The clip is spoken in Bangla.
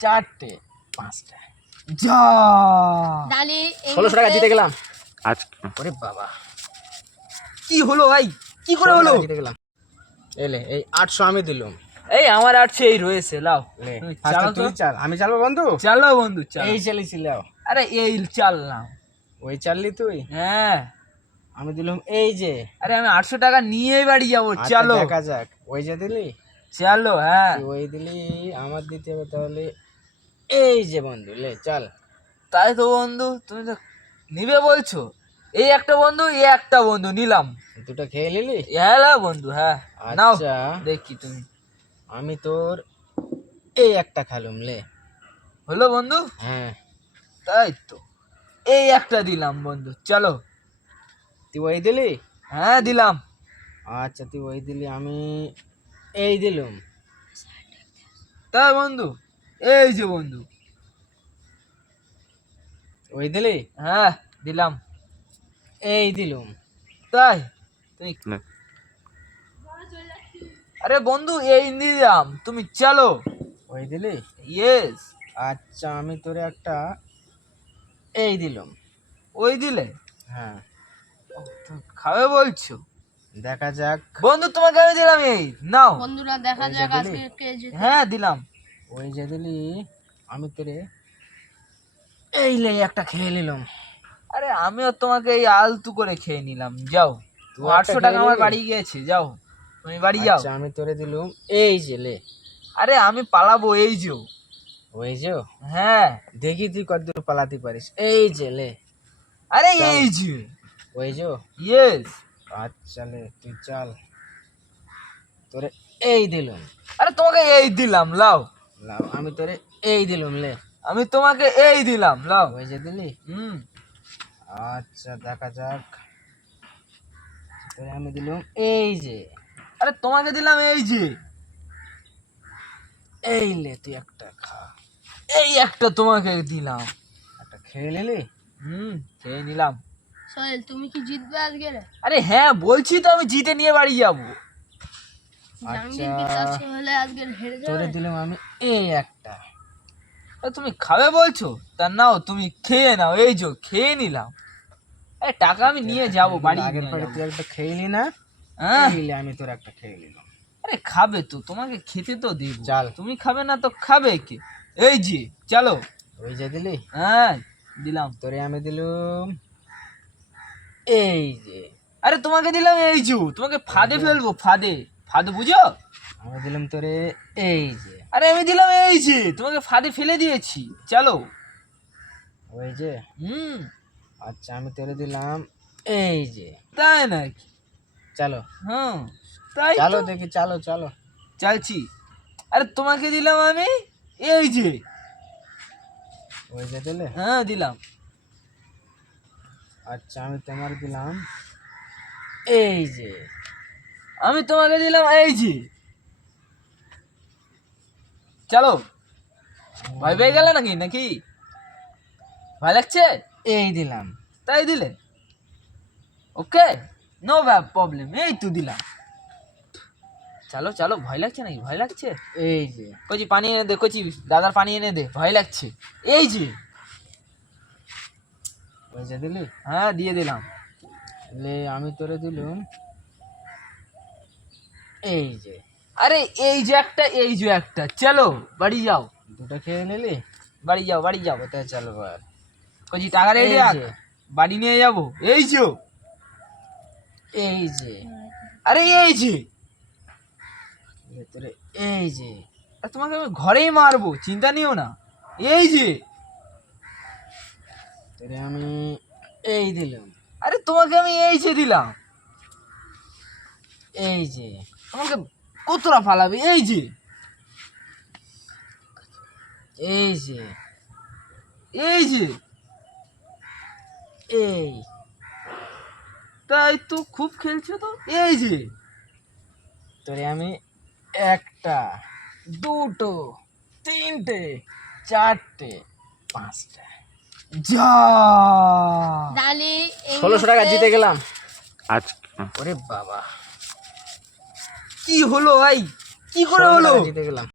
চারটে পাঁচটা। যা! ডালি ষোলোশো টাকা জিতে গেলাম আজকে ওরে বাবা। কি হলো ভাই? কি করে হলো? জিতে গেলাম এলে এই আটশো আমি দিলাম। এই আমার আর সেই রয়েছে লাও। আচ্ছা, চালো তো। তুই চাল। আমি চালবো বন্ধু? চালো বন্ধু চালো। এই চালিয়েছিলাম আরে এই চাল নাও। ওই চাললি তুই? হ্যাঁ। আমি দিলাম এই যে। আরে আমি আটশো টাকা নিয়েই বাড়ি যাব আচ্ছা, চালো। দেখা যাক। ওই যে দিলি? চালো হ্যাঁ। ওই দিলি আমার দিতে হবে তাহলে এই যে বন্ধু লে চল। তাই তো বন্ধু তুমি তো নিবে বলছো। এই একটা বন্ধু এই একটা বন্ধু নিলাম। দুটো খেয়ে নিলি? হ্যাঁ বন্ধু হ্যাঁ। নাও আচ্ছা। দেখি তুমি। আমি তোর এই একটা খালুম লে। হলো বন্ধু? হ্যাঁ। তাই তো। এই একটা দিলাম বন্ধু চলো। তুই ওই দিলি? হ্যাঁ দিলাম। আচ্ছা তুই ওই দিলি আমি এই দিলুম। তাই বন্ধু। এই যে বন্ধু। ওই দিলি? হ্যাঁ দিলাম। এই দিলুম। তাই? তুমি আরে বন্ধু এই দিলাম তুমি চলো। ওই দিলি? ইয়েস আচ্ছা আমি তোরে একটা এই দিলুম। ওই দিলে? হ্যাঁ। খাবে বলছো? দেখা যাক। বন্ধু তোমাকে আমি দিলাম এই। নাও। বন্ধুরা দেখা যাক আজকে কে জিতে। হ্যাঁ দিলাম। ওই যে দিলি আমি তোরে এই লে একটা খেয়ে নিলাম। আরে আমিও তোমাকে এই আলতু করে খেয়ে নিলাম যাও। তুই আটশো টাকা আমার বাড়ি গিয়েছে যাও। তুমি বাড়ি যাও। আচ্ছা আমি তোরে দিলুম এই যে লে। আরে আমি পালাবো এই যে। ওই যে? হ্যাঁ। দেখি তুই কতদূর পালাতে পারিস। এই যে লে। আরে এই যে। ওই যে? ইয়েস আচ্ছা লে তুই চল। তোরে এই দিলুম। আরে তোমাকে এই দিলাম লাও। লাও আমি তোরে এই দিলুম লে। আমি তোমাকে এই দিলাম লাও। ওই যে দিলি? হুম। আচ্ছা দেখা যাক। তোরে আমি দিলুম এই যে। আরে তোমাকে দিলাম এই যে। এই লে তুই একটা খা। এই একটা তোমাকে দিলাম। একটা খেয়ে নিলি? হুম খেয়ে নিলাম। সোহেল তুমি কি জিতবে আজকে আরে হ্যাঁ বলছি তো আমি জিতে নিয়ে বাড়ি যাব। তার দিলাম আমি এই একটা। তুমি খাবে বলছো? তা নাও তুমি খেয়ে নাও এই যে খেয়ে নিলাম। আরে টাকা আমি নিয়ে যাব বাড়ি আগের পরে তুই একটা খেয়ে নি না? হ্যাঁ। আমি তোর একটা খেয়ে নিলাম। আরে খাবে তো তোমাকে খেতে তো দেব। চাল। তুমি খাবে না তো খাবে কে? এই যে চলো। ওই যে দিলি? হ্যাঁ দিলাম। তোরে আমি দিলুম এই যে। আরে তোমাকে দিলাম এই যে তোমাকে ফাঁদে ফেলব ফাঁদে। ফাঁদে বুঝো? আমি দিলাম তোরে এই যে। আরে আমি দিলাম এই যে তোমাকে ফাঁদে ফেলে দিয়েছি। চলো। ওই যে। হুম। আচ্ছা আমি তোরে দিলাম এই যে। তাই নাকি? চলো। হ্যাঁ তাই চলো তো। দেখি চলো চলো। চালছি। আরে তোমাকে দিলাম আমি এই যে। ওই যে দিলে? হ্যাঁ দিলাম। আচ্ছা আমি তোমার দিলাম এই যে। আমি তোমাকে দিলাম এই যে। চলো। ভয় পেয়ে গেলে নাকি নাকি? ভয় লাগছে? এই দিলাম। তাই দিলে। ওকে নো প্রবলেম এই তো দিলাম। চলো চলো ভয় লাগছে নাকি? ভয় লাগছে? এই যে। কচি পানি এনে দে কচি দাদার পানি এনে দে ভয় লাগছে। এই যে। যে দিলি? হ্যাঁ দিয়ে দিলাম। লে আমি তোরে দিলুম। এই যে। আরে এই যে একটা এই যে একটা। চলো বাড়ি যাও। দুটো খেয়ে নিলি? বাড়ি যাও বাড়ি যাও। কোথায় চলো কচি টাকা রেডি রাখ। বাড়ি নিয়ে যাব। এই যে। এই যে। আরে এই যে। লে তোরে এই যে। আর তোমাকে আমি ঘরেই মারবো চিন্তা নিও না। এই যে। তোরে আমি এই দিলাম। আরে তোমাকে আমি এই যে দিলাম। এই যে। তোমাকে কতটা ফালাবে? এই যে। এই যে। এই যে। এই। তাই তো খুব খেলছো তো। এই যে। তোরে আমি একটা দুটো তিনটে চারটে পাঁচটা। যা। ষোলোশো টাকা জিতে গেলাম। আজকে ওরে বাবা। কি হলো ভাই? কি করে হলো? জিতে গেলাম।